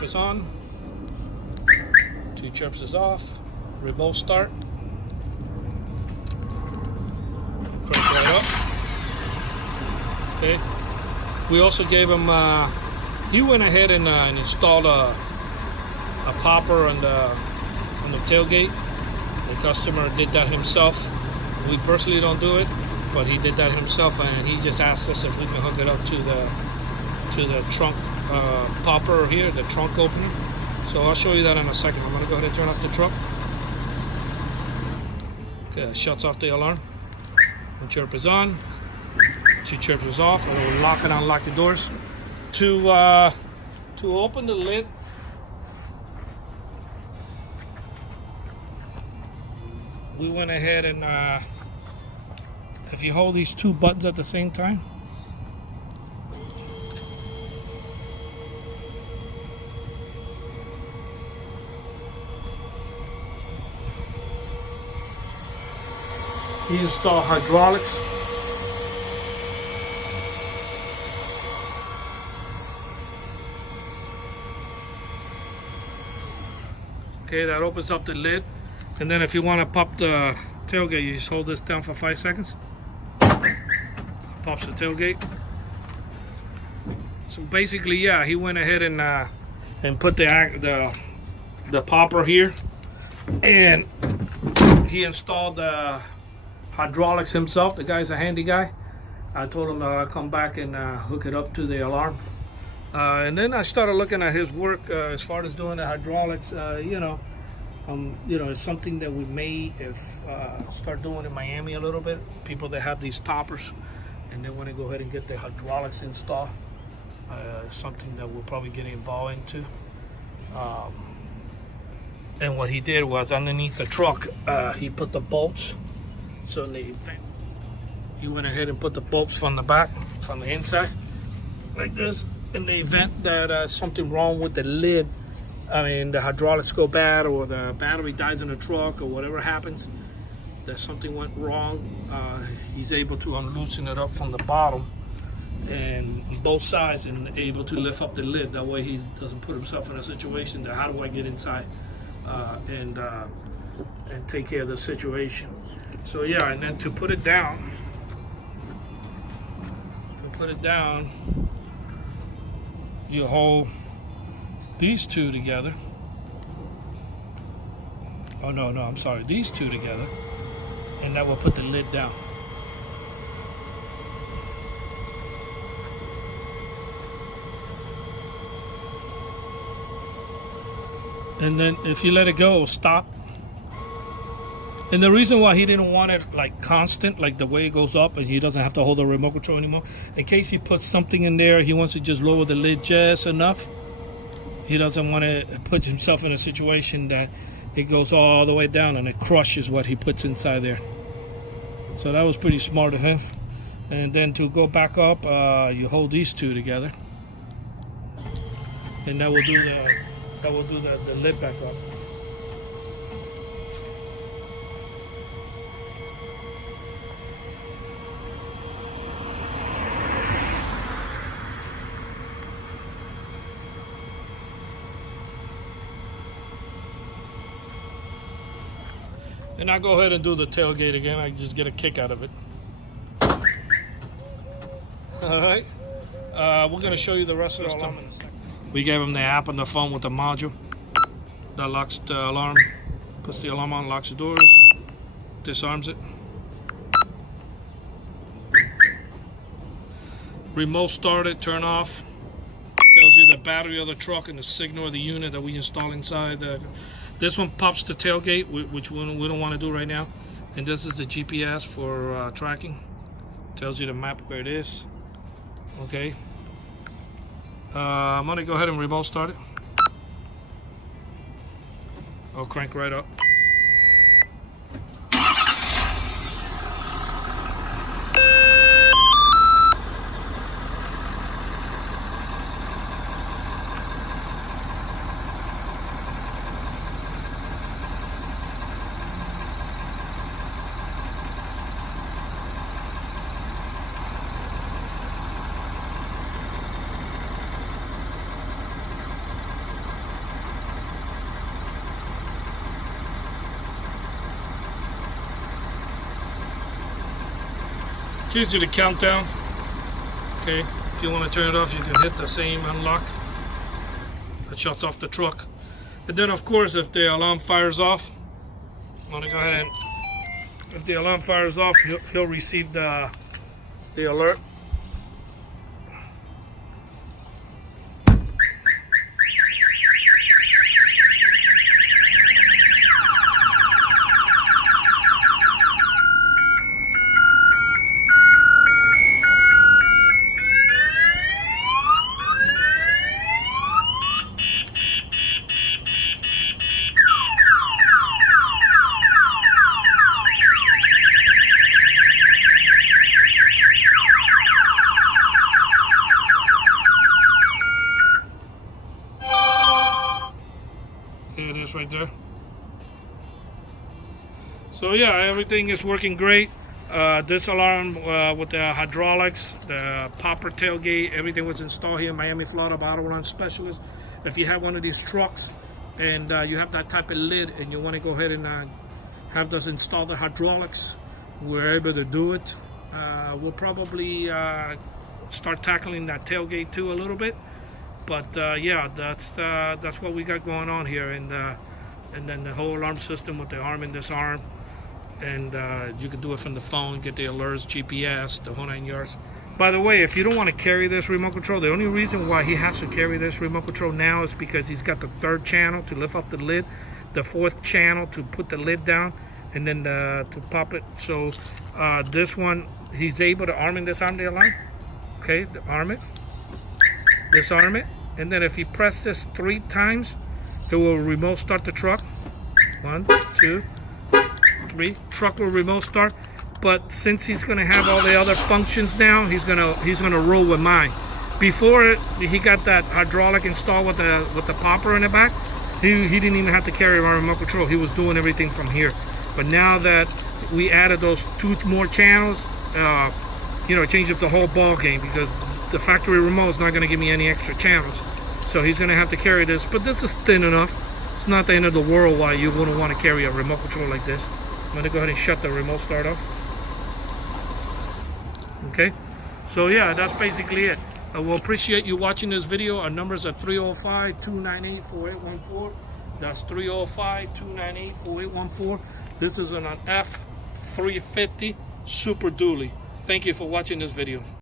chirp is on. 2 chirps is off. Remote start. Crank right up. Okay. We also gave him. He went ahead and installed a popper on the tailgate. The customer did that himself. We personally don't do it, but he did that himself, and he just asked us if we can hook it up to the trunk popper here, the trunk opener. So I'll show you that in a second. I'm gonna go ahead and turn off the truck. Okay, shuts off the alarm. 1 chirp is on. 2 chirps is off. And we'll lock and unlock the doors. To open the lid, we went ahead and if you hold these 2 buttons at the same time, you install hydraulics. Okay, that opens up the lid. And then if you want to pop the tailgate, you just hold this down for 5 seconds. Pops the tailgate. So basically, yeah, he went ahead and put the popper here, and he installed the hydraulics himself. The guy's a handy guy. I told him I'll come back and hook it up to the alarm. And then I started looking at his work as far as doing the hydraulics. It's something that we may start doing in Miami a little bit. People that have these toppers and they want to go ahead and get the hydraulics installed. Something that we'll probably get involved into. And what he did was underneath the truck, he put the bolts. So he went ahead and put the bolts from the back, from the inside, like this. In the event that something wrong with the lid, I mean the hydraulics go bad or the battery dies in the truck or whatever happens, that something went wrong, he's able to unloosen it up from the bottom and on both sides and able to lift up the lid. That way he doesn't put himself in a situation that how do I get inside and take care of the situation. So yeah, and then to put it down, you hold these 2 together. Oh no, I'm sorry, these 2 together, and that will put the lid down. And then if you let it go, it'll stop. And the reason why he didn't want it like constant, like the way it goes up, and he doesn't have to hold the remote control anymore. In case he puts something in there, he wants to just lower the lid just enough. He doesn't want to put himself in a situation that it goes all the way down and it crushes what he puts inside there. So that was pretty smart of him. And then to go back up, you hold these 2 together, and that will do the lid back up. And I go ahead and do the tailgate again. I just get a kick out of it. All right. We're going to show you the rest of the alarm in a second. We gave him the app on the phone with the module that locks the alarm, puts the alarm on, locks the doors, disarms it. Remote start it, turn off. Tells you the battery of the truck and the signal of the unit that we install inside. This one pops the tailgate, which we don't want to do right now. And this is the GPS for tracking. Tells you the map where it is. Okay. I'm gonna go ahead and remote start it. I'll crank right up. Gives you the countdown. Okay, if you want to turn it off, you can hit the same unlock. It shuts off the truck. And then, of course, if the alarm fires off, I'm gonna go ahead and, if the alarm fires off, he'll receive the alert. There it is right there. So yeah, everything is working great. This alarm with the hydraulics, the popper tailgate, everything was installed here in Miami, Florida by Auto Alarm Specialist. If you have one of these trucks and you have that type of lid and you want to go ahead and have us install the hydraulics, we're able to do it. We'll probably start tackling that tailgate too a little bit. But yeah, that's what we got going on here, and then the whole alarm system with the arm and disarm, and you can do it from the phone, get the alerts, GPS, the whole 9 yards. By the way, if you don't want to carry this remote control, the only reason why he has to carry this remote control now is because he's got the 3rd channel to lift up the lid, the 4th channel to put the lid down, and then to pop it. So this one, he's able to arm and disarm the alarm. Okay, arm it, disarm it. And then if you press this 3 times, it will remote start the truck. 1, 2, 3. Truck will remote start. But since he's gonna have all the other functions now, he's gonna roll with mine. Before he got that hydraulic installed with the popper in the back, he didn't even have to carry our remote control. He was doing everything from here. But now that we added those 2 more channels, you know, it changes the whole ball game, because the factory remote is not going to give me any extra channels. So he's going to have to carry this. But this is thin enough. It's not the end of the world why you wouldn't want to carry a remote control like this. I'm going to go ahead and shut the remote start off. Okay. So yeah, that's basically it. We'll appreciate you watching this video. Our numbers are 305-298-4814. That's 305-298-4814. This is an F350 Super Dually. Thank you for watching this video.